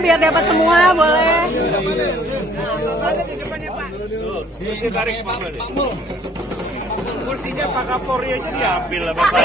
Biar dapat semua boleh. Tarik Pak. Kursinya Pak Kapolri aja diambil lah Bapak.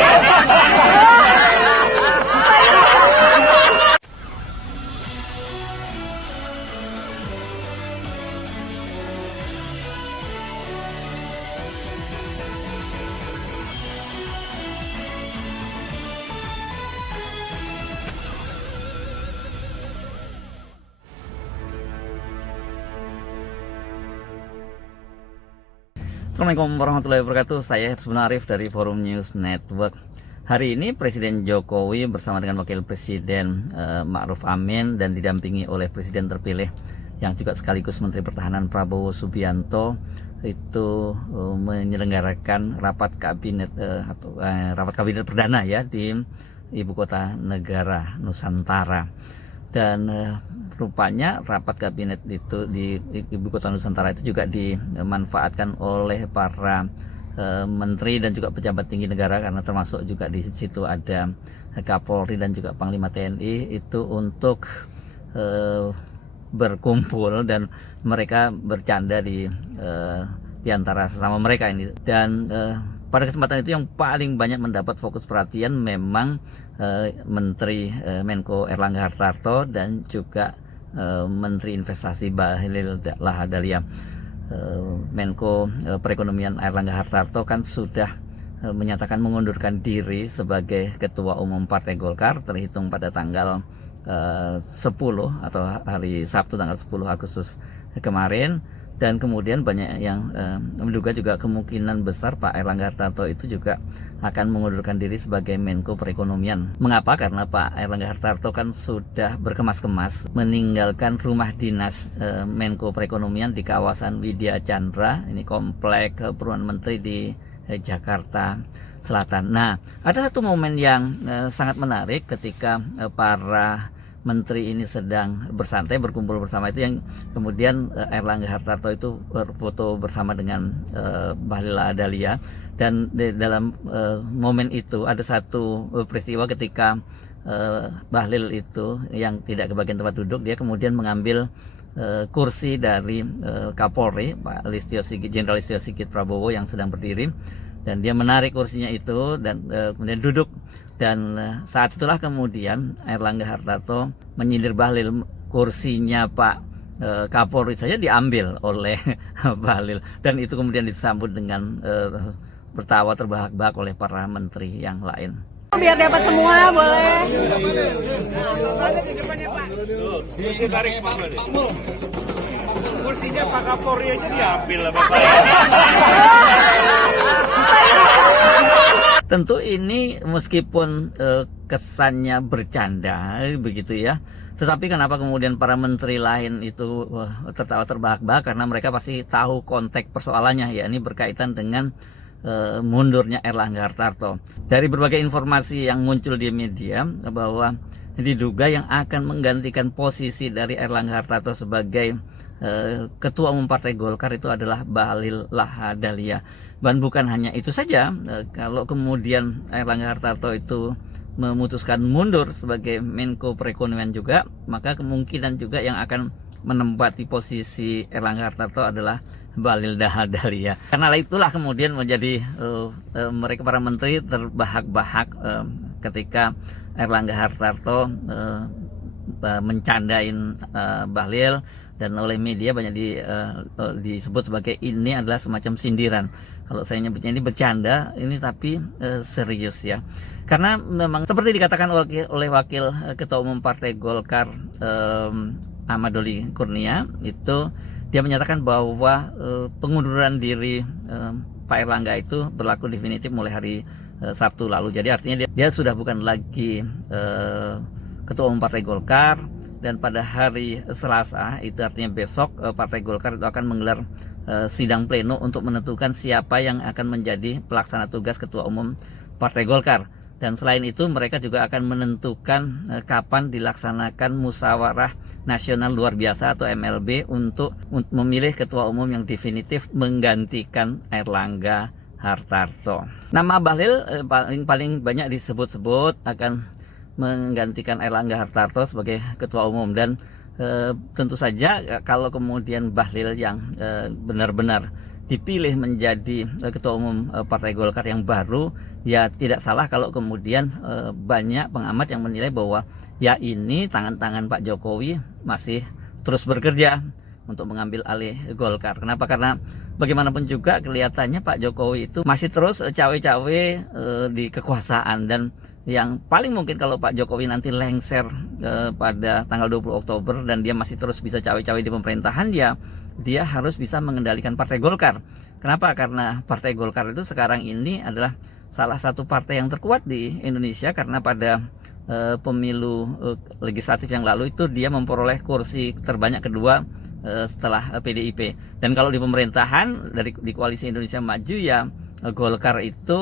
Assalamualaikum warahmatullahi wabarakatuh. Saya Herzbun Arif dari Forum News Network. Hari ini Presiden Jokowi bersama dengan Wakil Presiden Ma'ruf Amin dan didampingi oleh Presiden terpilih yang juga sekaligus Menteri Pertahanan Prabowo Subianto itu menyelenggarakan rapat kabinet perdana ya di ibu kota negara Nusantara. Dan rupanya rapat kabinet itu di ibu kota Nusantara itu juga dimanfaatkan oleh para menteri dan juga pejabat tinggi negara, karena termasuk juga di situ ada Kapolri dan juga Panglima TNI itu untuk berkumpul dan mereka bercanda di antara sesama mereka ini. Dan pada kesempatan itu yang paling banyak mendapat fokus perhatian memang Menteri Menko Erlangga Hartarto dan juga Menteri Investasi Bahlil Lahadalia. Menko Perekonomian Erlangga Hartarto kan sudah menyatakan mengundurkan diri sebagai Ketua Umum Partai Golkar terhitung pada tanggal 10 atau hari Sabtu tanggal 10 Agustus kemarin. Dan kemudian banyak yang menduga juga kemungkinan besar Pak Erlangga Hartarto itu juga akan mengundurkan diri sebagai Menko Perekonomian. Mengapa? Karena Pak Erlangga Hartarto kan sudah berkemas-kemas meninggalkan rumah dinas Menko Perekonomian di kawasan Widya Chandra, ini komplek perumahan menteri di Jakarta Selatan. Nah, ada satu momen yang sangat menarik ketika para menteri ini sedang bersantai berkumpul bersama, itu yang kemudian Erlangga Hartarto itu berfoto bersama dengan Bahlil Lahadalia. Dan dalam momen itu ada satu peristiwa ketika Bahlil itu yang tidak kebagian tempat duduk, dia kemudian mengambil kursi dari Kapolri Pak Jenderal Listio Sigit Prabowo yang sedang berdiri, dan dia menarik kursinya itu dan kemudian duduk. Dan saat itulah kemudian Erlangga Hartarto menyindir Bahlil, kursinya Pak Kapolri saja diambil oleh Bahlil, dan itu kemudian disambut dengan tertawa terbahak-bahak oleh para menteri yang lain. Biar dapat semua boleh. Tarik Pak. Kursinya Pak Kapolri aja diambil lah Bapak. Tentu ini meskipun kesannya bercanda begitu ya, tetapi kenapa kemudian para menteri lain itu tertawa terbahak-bahak? Karena mereka pasti tahu konteks persoalannya, ya ini berkaitan dengan mundurnya Erlangga Hartarto. Dari berbagai informasi yang muncul di media bahwa diduga yang akan menggantikan posisi dari Erlangga Hartarto sebagai Ketua Umum Partai Golkar itu adalah Bahlil Lahadalia. Dan bukan hanya itu saja, kalau kemudian Erlangga Hartarto itu memutuskan mundur sebagai Menko Perekonomian juga, maka kemungkinan juga yang akan menempati posisi Erlangga Hartarto adalah Bahlil Lahadalia. Karena itulah kemudian menjadi mereka para menteri terbahak-bahak ketika Erlangga Hartarto mencandain Bahlil, dan oleh media banyak disebut sebagai ini adalah semacam sindiran. Kalau saya nyebutnya ini bercanda, ini tapi serius ya. Karena memang seperti dikatakan oleh Wakil Ketua Umum Partai Golkar Ahmad Doli Kurnia, itu dia menyatakan bahwa pengunduran diri Pak Erlangga itu berlaku definitif mulai hari Sabtu lalu. Jadi artinya dia sudah bukan lagi Ketua Umum Partai Golkar, dan pada hari Selasa, itu artinya besok, Partai Golkar itu akan menggelar sidang pleno untuk menentukan siapa yang akan menjadi pelaksana tugas Ketua Umum Partai Golkar. Dan selain itu mereka juga akan menentukan kapan dilaksanakan musyawarah nasional luar biasa atau MLB untuk memilih Ketua Umum yang definitif menggantikan Erlangga Hartarto. Nama Bahlil paling banyak disebut-sebut akan menggantikan Erlangga Hartarto sebagai Ketua Umum, dan tentu saja kalau kemudian Bahlil yang benar-benar dipilih menjadi ketua umum Partai Golkar yang baru, ya tidak salah kalau kemudian banyak pengamat yang menilai bahwa ya ini tangan-tangan Pak Jokowi masih terus bekerja untuk mengambil alih Golkar. Kenapa? Karena bagaimanapun juga kelihatannya Pak Jokowi itu masih terus cawe-cawe di kekuasaan, dan yang paling mungkin kalau Pak Jokowi nanti lengser pada tanggal 20 Oktober dan dia masih terus bisa cawe-cawe di pemerintahan, ya dia harus bisa mengendalikan Partai Golkar. Kenapa? Karena Partai Golkar itu sekarang ini adalah salah satu partai yang terkuat di Indonesia, karena pada pemilu legislatif yang lalu itu dia memperoleh kursi terbanyak kedua setelah PDIP. Dan kalau di pemerintahan di Koalisi Indonesia Maju, ya Golkar itu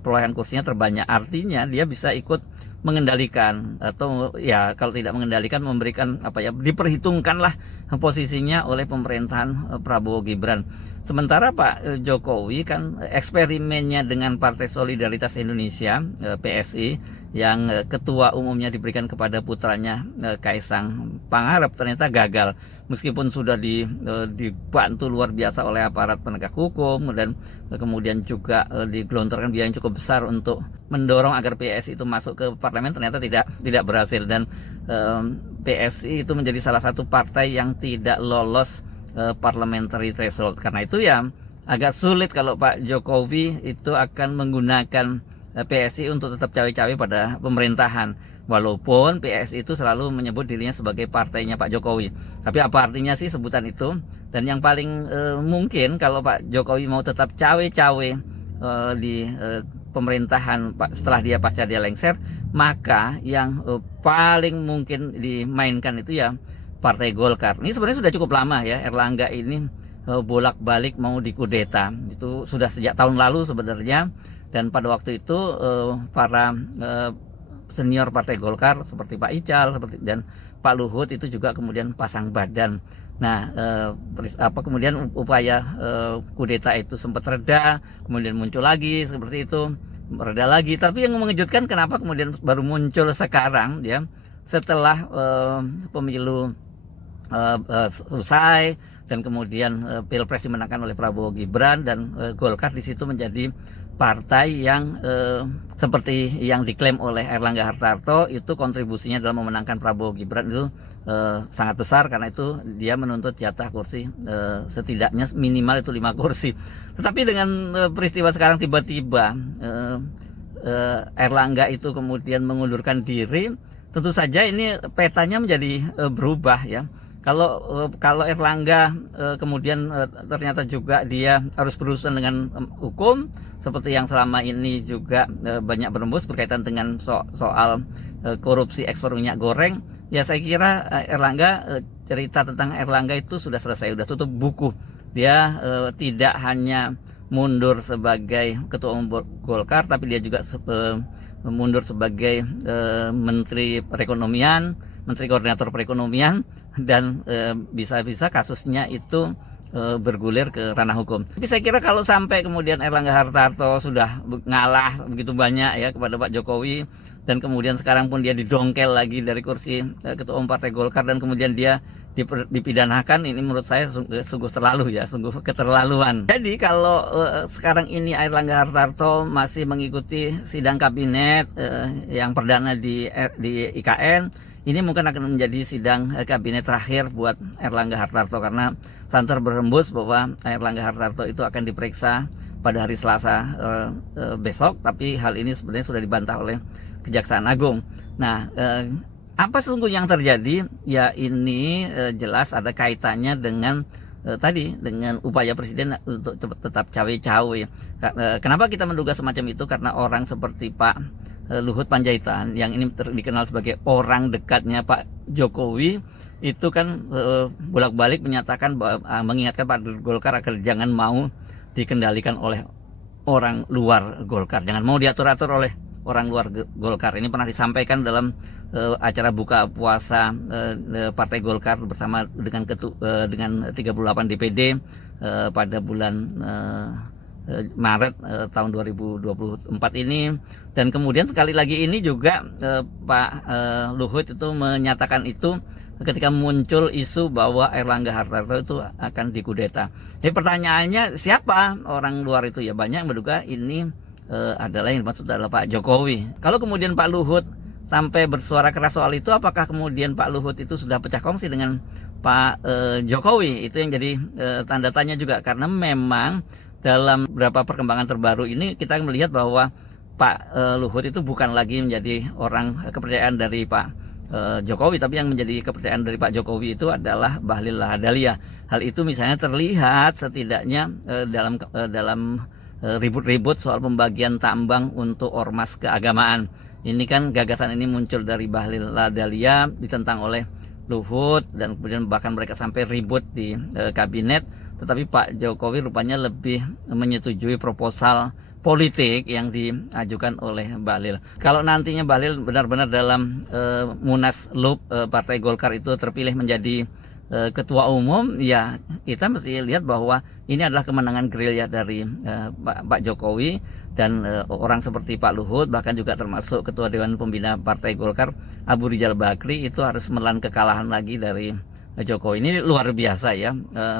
perolehan kursinya terbanyak, artinya dia bisa ikut mengendalikan, atau ya kalau tidak mengendalikan memberikan diperhitungkanlah posisinya oleh pemerintahan Prabowo Gibran. Sementara Pak Jokowi kan eksperimennya dengan Partai Solidaritas Indonesia PSI yang ketua umumnya diberikan kepada putranya Kaisang Pangarep ternyata gagal, meskipun sudah dibantu luar biasa oleh aparat penegak hukum, dan kemudian juga digelontorkan biaya yang cukup besar untuk mendorong agar PSI itu masuk ke parlemen, ternyata tidak berhasil, dan PSI itu menjadi salah satu partai yang tidak lolos parliamentary threshold. Karena itu ya agak sulit kalau Pak Jokowi itu akan menggunakan PSI untuk tetap cawe-cawe pada pemerintahan, walaupun PSI itu selalu menyebut dirinya sebagai partainya Pak Jokowi. Tapi apa artinya sih sebutan itu? Dan yang paling mungkin kalau Pak Jokowi mau tetap cawe-cawe di pemerintahan setelah pasca dia lengser, maka yang paling mungkin dimainkan itu ya Partai Golkar. Ini sebenarnya sudah cukup lama ya, Erlangga ini bolak-balik mau dikudeta. Itu sudah sejak tahun lalu sebenarnya, dan pada waktu itu para senior Partai Golkar seperti Pak Ical dan Pak Luhut itu juga kemudian pasang badan. Nah, kemudian upaya kudeta itu sempat reda, kemudian muncul lagi seperti itu, reda lagi. Tapi yang mengejutkan kenapa kemudian baru muncul sekarang ya, setelah pemilu selesai dan kemudian Pilpres dimenangkan oleh Prabowo Gibran, dan Golkar di situ menjadi partai yang seperti yang diklaim oleh Erlangga Hartarto, itu kontribusinya dalam memenangkan Prabowo Gibran itu sangat besar, karena itu dia menuntut jatah kursi setidaknya minimal itu 5 kursi. Tetapi dengan peristiwa sekarang tiba-tiba Erlangga itu kemudian mengundurkan diri, tentu saja ini petanya menjadi berubah ya. Kalau Erlangga kemudian ternyata juga dia harus berurusan dengan hukum, seperti yang selama ini juga banyak berembus berkaitan dengan soal korupsi ekspor minyak goreng, ya saya kira Erlangga, cerita tentang Erlangga itu sudah selesai, sudah tutup buku. Dia tidak hanya mundur sebagai ketua umum Golkar, tapi dia juga mundur sebagai Menteri Perekonomian, Menteri Koordinator Perekonomian, dan bisa-bisa kasusnya itu bergulir ke ranah hukum. Tapi saya kira kalau sampai kemudian Erlangga Hartarto sudah ngalah begitu banyak ya kepada Pak Jokowi, dan kemudian sekarang pun dia didongkel lagi dari kursi ketua umum Partai Golkar, dan kemudian dia dipidanakan, ini menurut saya sungguh terlalu ya, sungguh keterlaluan. Jadi kalau sekarang ini Erlangga Hartarto masih mengikuti sidang kabinet yang perdana di IKN, ini mungkin akan menjadi sidang kabinet terakhir buat Erlangga Hartarto, karena santer berembus bahwa Erlangga Hartarto itu akan diperiksa pada hari Selasa besok, tapi hal ini sebenarnya sudah dibantah oleh Kejaksaan Agung. Nah, apa sesungguhnya yang terjadi? Ya ini jelas ada kaitannya dengan dengan upaya Presiden untuk tetap cawe-cawe. Kenapa kita menduga semacam itu? Karena orang seperti Pak Luhut Panjaitan yang ini dikenal sebagai orang dekatnya Pak Jokowi, itu kan bolak-balik menyatakan bahwa mengingatkan Pak Golkar agar jangan mau dikendalikan oleh orang luar Golkar, jangan mau diatur-atur oleh orang luar Golkar. Ini pernah disampaikan dalam acara buka puasa Partai Golkar bersama dengan 38 DPD pada bulan Maret tahun 2024 ini. Dan kemudian sekali lagi ini juga Pak Luhut itu menyatakan itu ketika muncul isu bahwa Erlangga Hartarto itu akan dikudeta. Jadi pertanyaannya siapa orang luar itu? Ya banyak yang menduga ini adalah yang dimaksud adalah Pak Jokowi. Kalau kemudian Pak Luhut sampai bersuara keras soal itu, apakah kemudian Pak Luhut itu sudah pecah kongsi dengan Pak Jokowi? Itu yang jadi tanda tanya juga, karena memang dalam beberapa perkembangan terbaru ini kita melihat bahwa Pak Luhut itu bukan lagi menjadi orang kepercayaan dari Pak Jokowi, tapi yang menjadi kepercayaan dari Pak Jokowi itu adalah Bahlil Lahadalia. Hal itu misalnya terlihat setidaknya dalam ribut-ribut soal pembagian tambang untuk ormas keagamaan. Ini kan gagasan ini muncul dari Bahlil Lahadalia, ditentang oleh Luhut, dan kemudian bahkan mereka sampai ribut di kabinet. Tetapi Pak Jokowi rupanya lebih menyetujui proposal politik yang diajukan oleh Bahlil. Kalau nantinya Bahlil benar-benar dalam Munaslup Partai Golkar itu terpilih menjadi ketua umum, ya kita mesti lihat bahwa ini adalah kemenangan gerilya dari Pak Jokowi, dan orang seperti Pak Luhut, bahkan juga termasuk Ketua Dewan Pembina Partai Golkar Abu Rizal Bakri itu harus menelan kekalahan lagi dari Jokowi. Ini luar biasa ya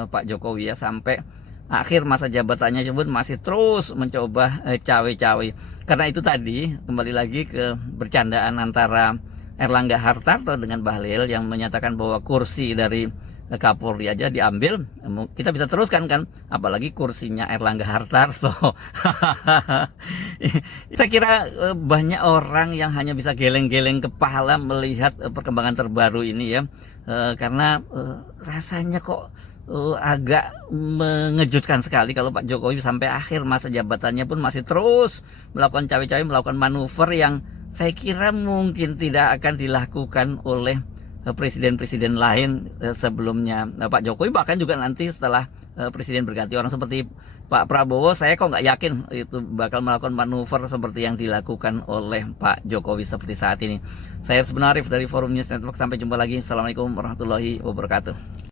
Pak Jokowi ya, sampai akhir masa jabatannya pun masih terus mencoba cawe-cawe. Karena itu tadi kembali lagi ke bercandaan antara Erlangga Hartarto dengan Bahlil yang menyatakan bahwa kursi dari Kapolri aja diambil, kita bisa teruskan kan, apalagi kursinya Erlangga Hartarto. Saya kira banyak orang yang hanya bisa geleng-geleng kepala melihat perkembangan terbaru ini ya, karena rasanya kok agak mengejutkan sekali kalau Pak Jokowi sampai akhir masa jabatannya pun masih terus melakukan cawe-cawe, melakukan manuver yang saya kira mungkin tidak akan dilakukan oleh presiden-presiden lain sebelumnya Pak Jokowi, bahkan juga nanti setelah presiden berganti. Orang seperti Pak Prabowo saya kok nggak yakin itu bakal melakukan manuver seperti yang dilakukan oleh Pak Jokowi seperti saat ini. Saya Arif dari Forum News Network, sampai jumpa lagi. Assalamualaikum warahmatullahi wabarakatuh.